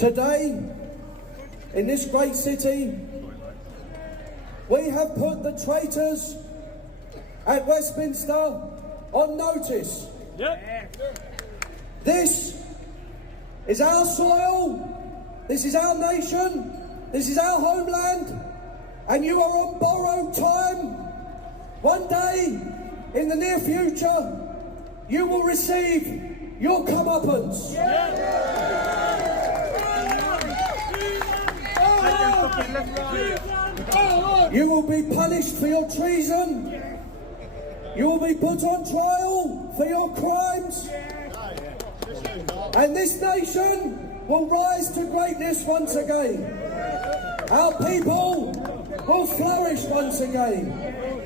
Today, in this great city, we have put the traitors at Westminster on notice. This is our soil, this is our nation, this is our homeland, and you are on borrowed time. One day, in the near future, you will receive your comeuppance. You will be punished for your treason. You will be put on trial for your crimes. And this nation will rise to greatness once again. Our people will flourish once again.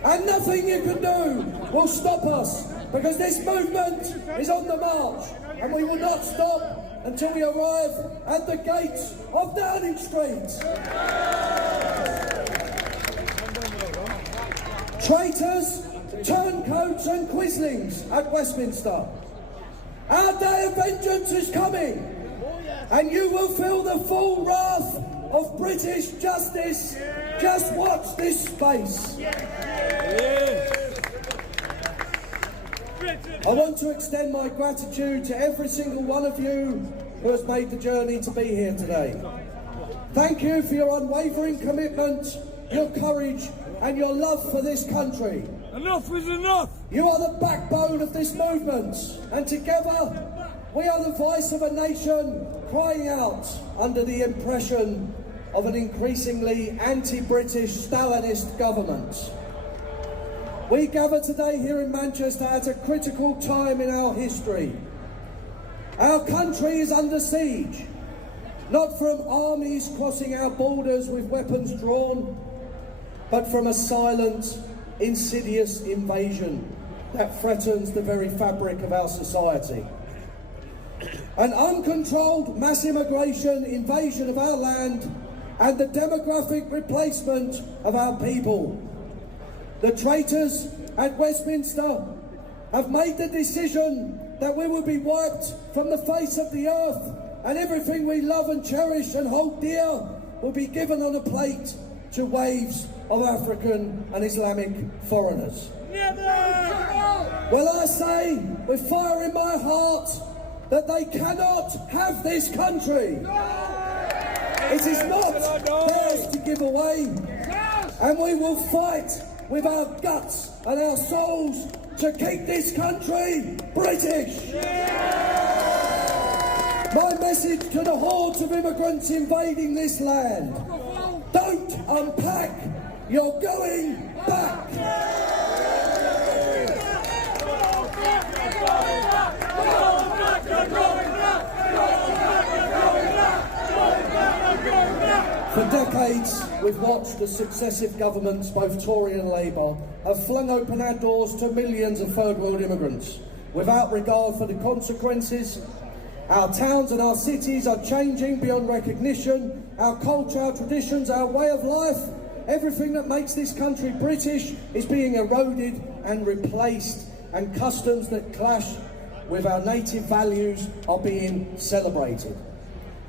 And nothing you can do will stop us, because this movement is on the march, and we will not stop until we arrive at the gates of Downing Street. Traitors, turncoats and quislings at Westminster. Our day of vengeance is coming, and you will feel the full wrath of British justice. Just watch this space. I want to extend my gratitude to every single one of you who has made the journey to be here today. Thank you for your unwavering commitment, your courage and your love for this country. Enough is enough! You are the backbone of this movement, and together we are the voice of a nation crying out under the impression of an increasingly anti-British Stalinist government. We gather today here in Manchester at a critical time in our history. Our country is under siege, not from armies crossing our borders with weapons drawn, but from a silent, insidious invasion that threatens the very fabric of our society. An uncontrolled mass immigration invasion of our land and the demographic replacement of our people. The traitors at Westminster have made the decision that we will be wiped from the face of the earth, and everything we love and cherish and hold dear will be given on a plate to waves of African and Islamic foreigners. Never! Well, I say with fire in my heart that they cannot have this country. It is not theirs to give away, and we will fight with our guts and our souls to keep this country British. My message to the hordes of immigrants invading this land: don't unpack, you're going back. For decades, we've watched as successive governments, both Tory and Labour, have flung open our doors to millions of third world immigrants without regard for the consequences. Our towns and our cities are changing beyond recognition. Our culture, our traditions, our way of life, everything that makes this country British is being eroded and replaced, and customs that clash with our native values are being celebrated.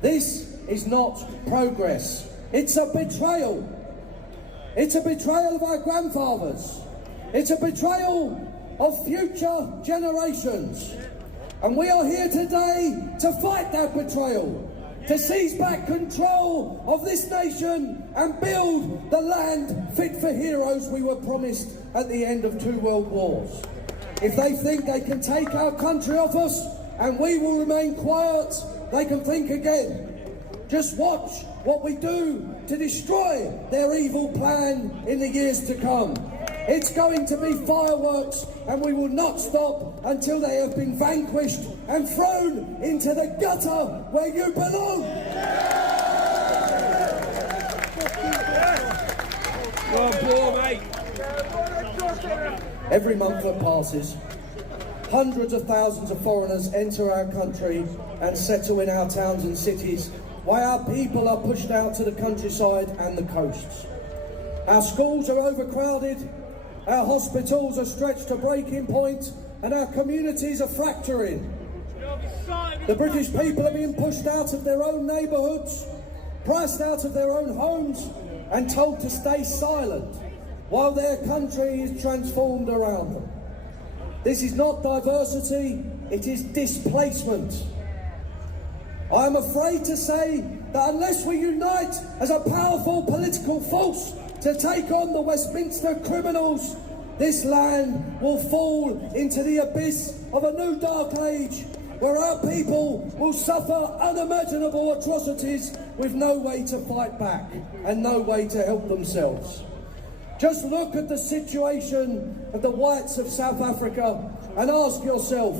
This is not progress. It's a betrayal. It's a betrayal of our grandfathers. It's a betrayal of future generations. And we are here today to fight that betrayal, to seize back control of this nation and build the land fit for heroes we were promised at the end of 2 world wars. If they think they can take our country off us and we will remain quiet, they can think again. Just watch what we do to destroy their evil plan in the years to come. It's going to be fireworks, and we will not stop until they have been vanquished and thrown into the gutter where you belong. Every month that passes, hundreds of thousands of foreigners enter our country and settle in our towns and cities, while our people are pushed out to the countryside and the coasts. Our schools are overcrowded, our hospitals are stretched to breaking point, and our communities are fracturing. The British people are being pushed out of their own neighbourhoods, priced out of their own homes, and told to stay silent while their country is transformed around them. This is not diversity, it is displacement. I am afraid to say that unless we unite as a powerful political force to take on the Westminster criminals, this land will fall into the abyss of a new dark age where our people will suffer unimaginable atrocities with no way to fight back and no way to help themselves. Just look at the situation of the whites of South Africa and ask yourself,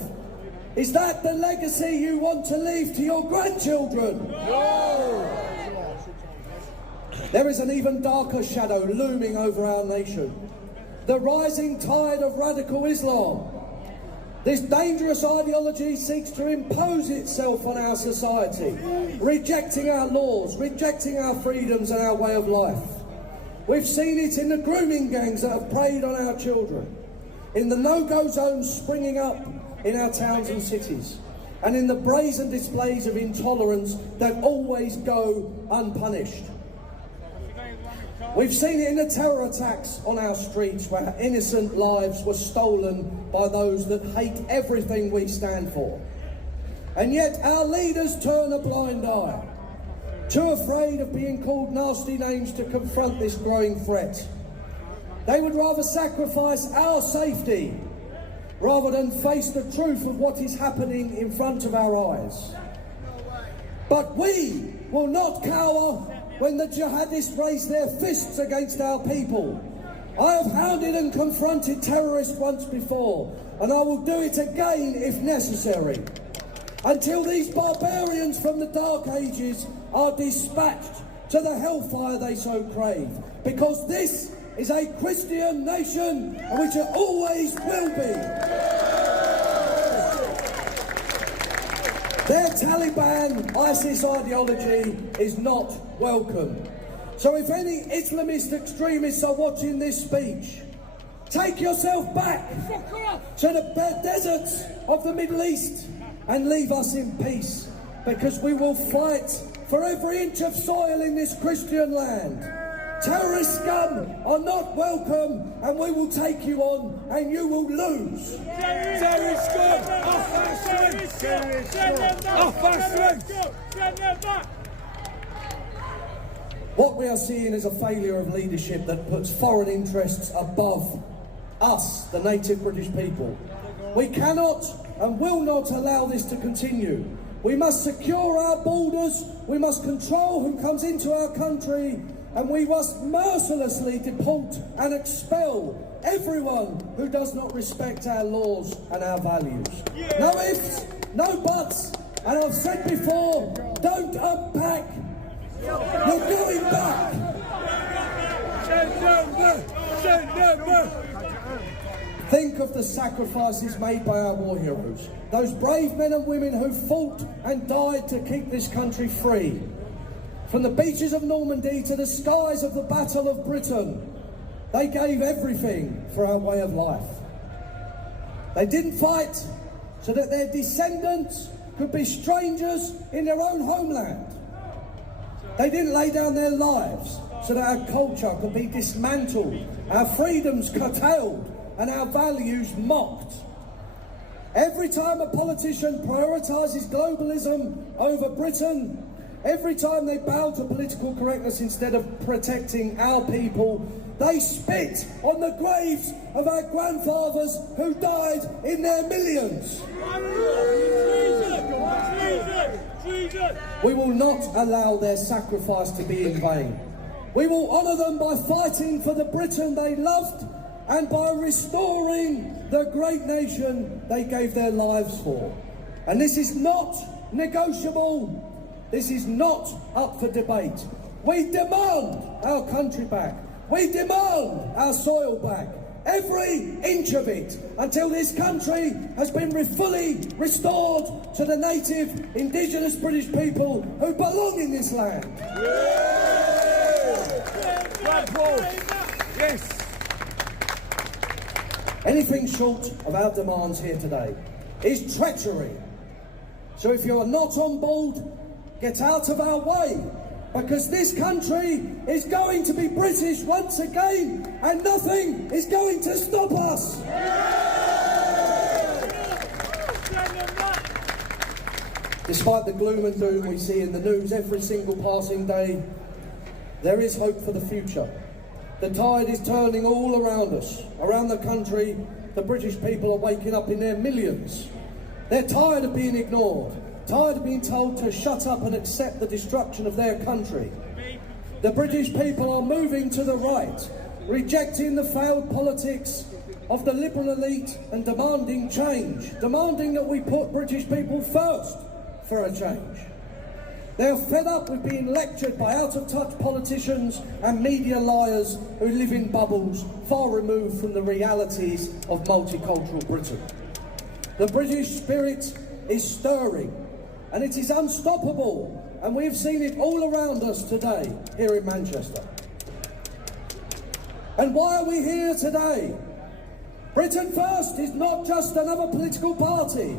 is that the legacy you want to leave to your grandchildren? No! There is an even darker shadow looming over our nation. The rising tide of radical Islam. This dangerous ideology seeks to impose itself on our society, rejecting our laws, rejecting our freedoms and our way of life. We've seen it in the grooming gangs that have preyed on our children, in the no-go zones springing up in our towns and cities, and in the brazen displays of intolerance that always go unpunished. We've seen it in the terror attacks on our streets where innocent lives were stolen by those that hate everything we stand for. And yet our leaders turn a blind eye, too afraid of being called nasty names to confront this growing threat. They would rather sacrifice our safety rather than face the truth of what is happening in front of our eyes. But we will not cower when the jihadists raise their fists against our people. I have hounded and confronted terrorists once before, and I will do it again if necessary, until these barbarians from the Dark Ages are dispatched to the hellfire they so crave, because this is a Christian nation, which it always will be. Their Taliban, ISIS ideology is not welcome. So if any Islamist extremists are watching this speech, take yourself back to the deserts of the Middle East and leave us in peace, because we will fight for every inch of soil in this Christian land. Terrorist scum are not welcome, and we will take you on and you will lose. Terrorist scum! Off our streets! Off our streets! What we are seeing is a failure of leadership that puts foreign interests above us, the native British people. We cannot and will not allow this to continue. We must secure our borders, we must control who comes into our country, and we must mercilessly deport and expel everyone who does not respect our laws and our values. No ifs, no buts, and I've said before, don't unpack, you're going back. Think of the sacrifices made by our war heroes, those brave men and women who fought and died to keep this country free. From the beaches of Normandy to the skies of the Battle of Britain, they gave everything for our way of life. They didn't fight so that their descendants could be strangers in their own homeland. They didn't lay down their lives so that our culture could be dismantled, our freedoms curtailed, and our values mocked. Every time a politician prioritises globalism over Britain, every time they bow to political correctness instead of protecting our people, they spit on the graves of our grandfathers who died in their millions. We will not allow their sacrifice to be in vain. We will honour them by fighting for the Britain they loved and by restoring the great nation they gave their lives for. And this is not negotiable. This is not up for debate. We demand our country back. We demand our soil back. Every inch of it, until this country has been fully restored to the native indigenous British people who belong in this land. Yes. Anything short of our demands here today is treachery. So if you are not on board, get out of our way, because this country is going to be British once again, and nothing is going to stop us. Despite the gloom and doom we see in the news every single passing day, there is hope for the future. The tide is turning all around us. Around the country, the British people are waking up in their millions. They're tired of being ignored, tired of being told to shut up and accept the destruction of their country. The British people are moving to the right, rejecting the failed politics of the liberal elite and demanding change, demanding that we put British people first for a change. They are fed up with being lectured by out-of-touch politicians and media liars who live in bubbles far removed from the realities of multicultural Britain. The British spirit is stirring, and it is unstoppable, and we have seen it all around us today here in Manchester. And why are we here today? Britain First is not just another political party.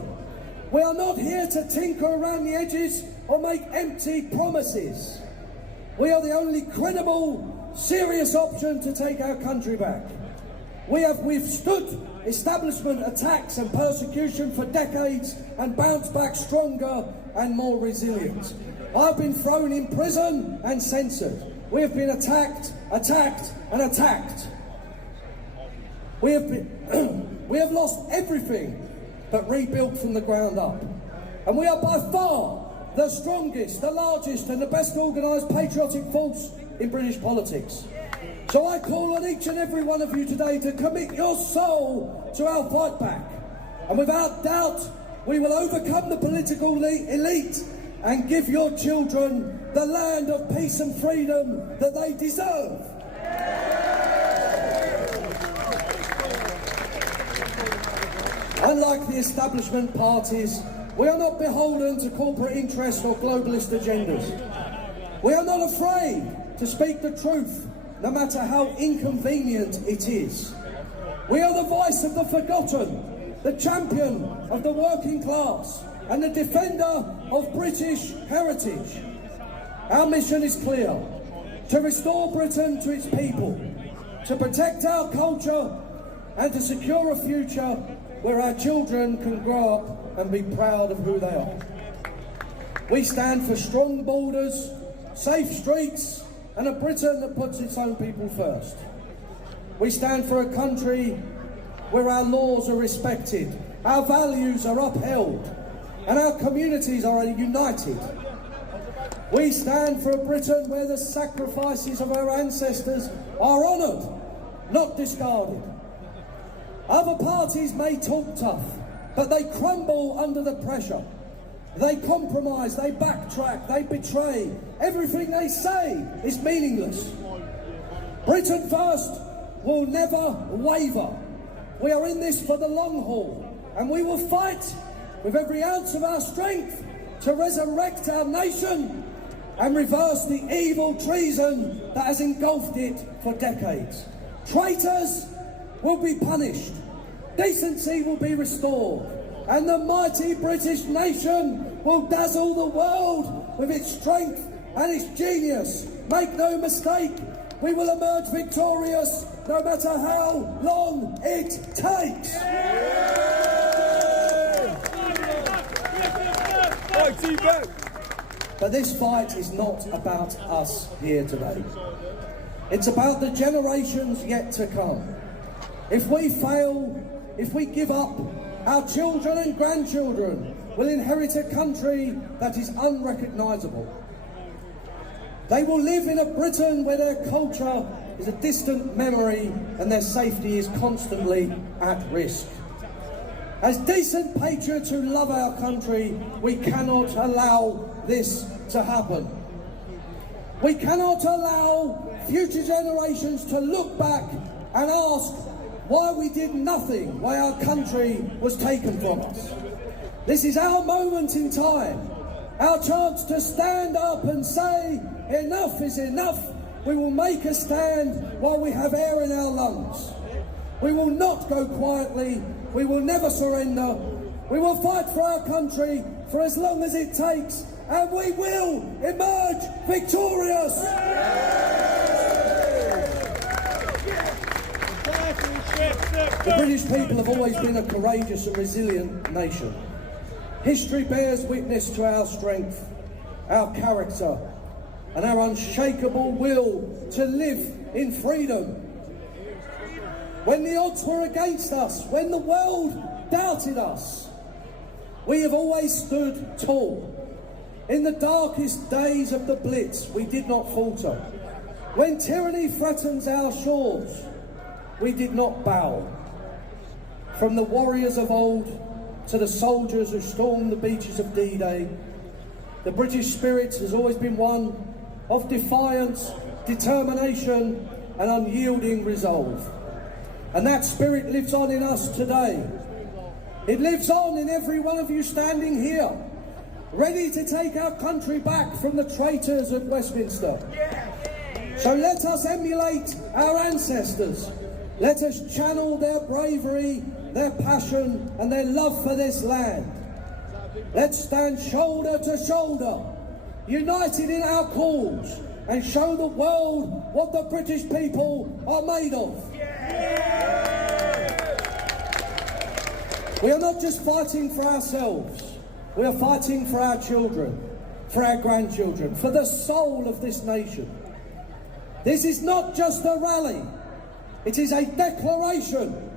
We are not here to tinker around the edges or make empty promises. We are the only credible, serious option to take our country back. We have withstood establishment attacks and persecution for decades and bounced back stronger and more resilient. I've been thrown in prison and censored. We have been attacked and attacked. We have lost everything but rebuilt from the ground up. And we are by far the strongest, the largest and the best organised patriotic force in British politics. So I call on each and every one of you today to commit your soul to our fight back. And without doubt, we will overcome the political elite and give your children the land of peace and freedom that they deserve. Unlike the establishment parties, we are not beholden to corporate interests or globalist agendas. We are not afraid to speak the truth, no matter how inconvenient it is. We are the voice of the forgotten, the champion of the working class, and the defender of British heritage. Our mission is clear: to restore Britain to its people, to protect our culture, and to secure a future where our children can grow up and be proud of who they are. We stand for strong borders, safe streets, and a Britain that puts its own people first. We stand for a country where our laws are respected, our values are upheld, and our communities are united. We stand for a Britain where the sacrifices of our ancestors are honoured, not discarded. Other parties may talk tough, but they crumble under the pressure. They compromise, they backtrack, they betray. Everything they say is meaningless. Britain First will never waver. We are in this for the long haul, and we will fight with every ounce of our strength to resurrect our nation and reverse the evil treason that has engulfed it for decades. Traitors will be punished, decency will be restored, and the mighty British nation will dazzle the world with its strength and its genius. Make no mistake, we will emerge victorious no matter how long it takes. But this fight is not about us here today. It's about the generations yet to come. If we fail, if we give up, our children and grandchildren will inherit a country that is unrecognisable. They will live in a Britain where their culture is a distant memory and their safety is constantly at risk. As decent patriots who love our country, we cannot allow this to happen. We cannot allow future generations to look back and ask why we did nothing, why our country was taken from us. This is our moment in time, our chance to stand up and say, enough is enough. We will make a stand while we have air in our lungs. We will not go quietly. We will never surrender. We will fight for our country, for as long as it takes, and we will emerge victorious. The British people have always been a courageous and resilient nation. History bears witness to our strength, our character, and our unshakable will to live in freedom. When the odds were against us, when the world doubted us, we have always stood tall. In the darkest days of the Blitz, we did not falter. When tyranny threatens our shores, we did not bow. From the warriors of old to the soldiers who stormed the beaches of D-Day, the British spirit has always been one of defiance, determination and unyielding resolve. And that spirit lives on in us today. It lives on in every one of you standing here, ready to take our country back from the traitors of Westminster. So let us emulate our ancestors. Let us channel their bravery, their passion and their love for this land. Let's stand shoulder to shoulder, united in our cause, and show the world what the British people are made of. We are not just fighting for ourselves, we are fighting for our children, for our grandchildren, for the soul of this nation. This is not just a rally, it is a declaration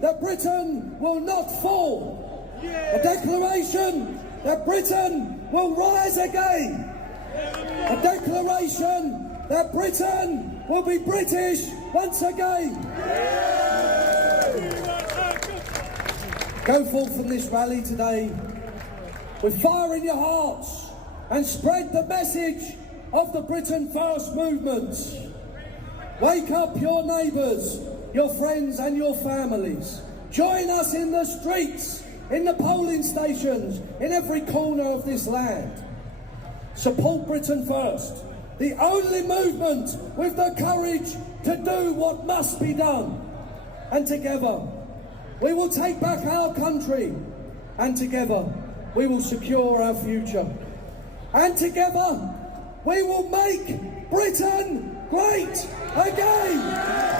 that Britain will not fall, a declaration that Britain will rise again, a declaration that Britain will be British once again. Go forth from this rally today with fire in your hearts and spread the message of the Britain First movement. Wake up your neighbours, your friends and your families. Join us in the streets, in the polling stations, in every corner of this land. Support Britain First, the only movement with the courage to do what must be done. And together, we will take back our country, and together we will secure our future. And together we will make Britain great again!